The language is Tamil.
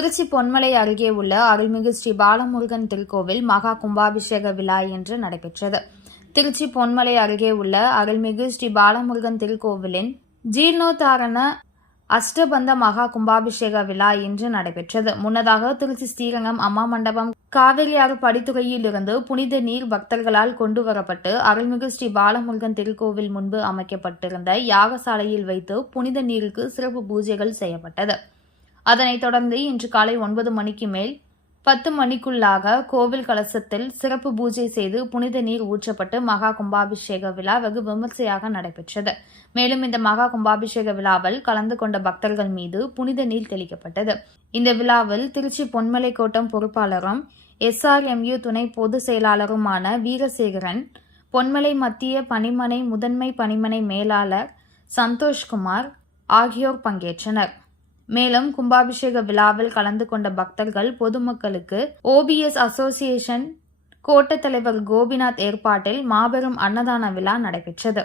திருச்சி பொன்மலை அருகே உள்ள அருள்மிகு ஸ்ரீ பாலமுருகன் திருக்கோவில் மகா கும்பாபிஷேக விழா இன்று நடைபெற்றது. திருச்சி பொன்மலை அருகே உள்ள அருள்மிகு ஸ்ரீ பாலமுருகன் திருக்கோவிலின் ஜீர்ணோத்தாரண அஷ்டபந்த மகா கும்பாபிஷேக விழா இன்று நடைபெற்றது. முன்னதாக திருச்சி ஸ்ரீரங்கம் அம்மா மண்டபம் காவிரியாறு படித்துறையிலிருந்து புனித நீர் பக்தர்களால் கொண்டு வரப்பட்டு அருள்மிகு ஸ்ரீ பாலமுருகன் திருக்கோவில் முன்பு அமைக்கப்பட்டிருந்த யாகசாலையில் வைத்து புனித நீருக்கு சிறப்பு பூஜைகள் செய்யப்பட்டது. அதனைத் தொடர்ந்து இன்று காலை ஒன்பது மணிக்கு மேல் பத்து மணிக்குள்ளாக கோவில் கலசத்தில் சிறப்பு பூஜை செய்து புனித நீர் ஊற்றப்பட்டு மகா கும்பாபிஷேக விழா வெகு விமர்சையாக நடைபெற்றது. மேலும் இந்த மகா கும்பாபிஷேக விழாவில் கலந்து கொண்ட பக்தர்கள் மீது புனித நீர் தெளிக்கப்பட்டது. இந்த விழாவில் திருச்சி பொன்மலை கோட்டம் பொறுப்பாளரும் எஸ்ஆர்எம்யூ துணை பொதுச் செயலாளருமான வீரசேகரன் பொன்மலை மத்திய பணிமனை முதன்மை பணிமனை மேலாளர் சந்தோஷ்குமார் ஆகியோர் பங்கேற்றனர். மேலும் கும்பாபிஷேக விழாவில் கலந்து கொண்ட பக்தர்கள் பொதுமக்களுக்கு ஓபிஎஸ் அசோசியேஷன் கோட்டத் தலைவர் கோபிநாத் ஏற்பாட்டில் மாபெரும் அன்னதான விழா நடைபெற்றது.